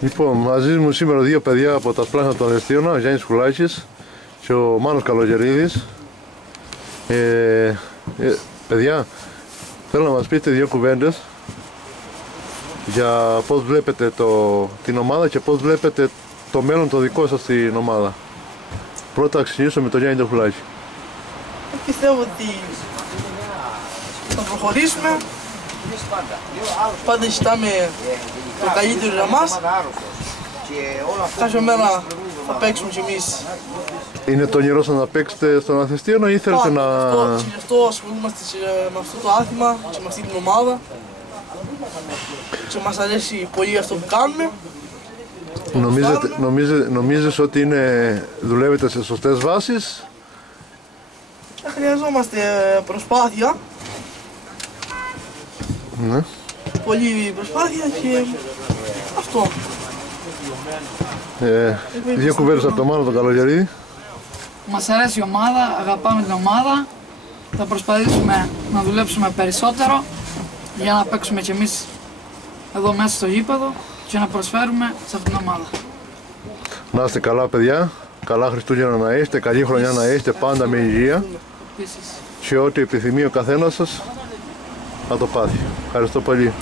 Λοιπόν, μαζί μου σήμερα δύο παιδιά από τα σπλάχνα των Δεστίων, ο Γιάννης Κουλάκης και ο Μάνος Καλογερίδης. Παιδιά, θέλω να μας πείτε δύο κουβέντες για πώς βλέπετε την ομάδα και πώς βλέπετε το μέλλον το δικό σας στην ομάδα. Πρώτα ξεκινήσω με τον Γιάννη Κουλάκη. Πιστεύω ότι θα προχωρήσουμε. Πάντα ζητάμε το καλύτερο για μας. Κάποια μέρα θα παίξουμε κι εμείς. Είναι το όνειρό σας να παίξετε στον Αθεστίωνο ή θέλετε να... Γι' αυτό ασχολούμαστε με αυτό το άθλημα και με αυτή την ομάδα. Και μας αρέσει πολύ αυτό που κάνουμε. Νομίζεις ότι δουλεύετε σε σωστές βάσεις? Χρειαζόμαστε προσπάθεια. Ναι. Πολύ προσπάθεια και αυτό. Δύο κουβέντες από τον Μάνο τον Καλογερίδη. Μας αρέσει η ομάδα, αγαπάμε την ομάδα. Θα προσπαθήσουμε να δουλέψουμε περισσότερο για να παίξουμε κι εμείς εδώ μέσα στο γήπεδο και να προσφέρουμε σε αυτήν την ομάδα. Να είστε καλά, παιδιά. Καλά Χριστούγεννα να είστε, καλή χρονιά να είστε, πάντα με υγεία. Επίσης. Και ό,τι επιθυμεί ο καθένας σας να το πάθει. Ευχαριστώ πολύ.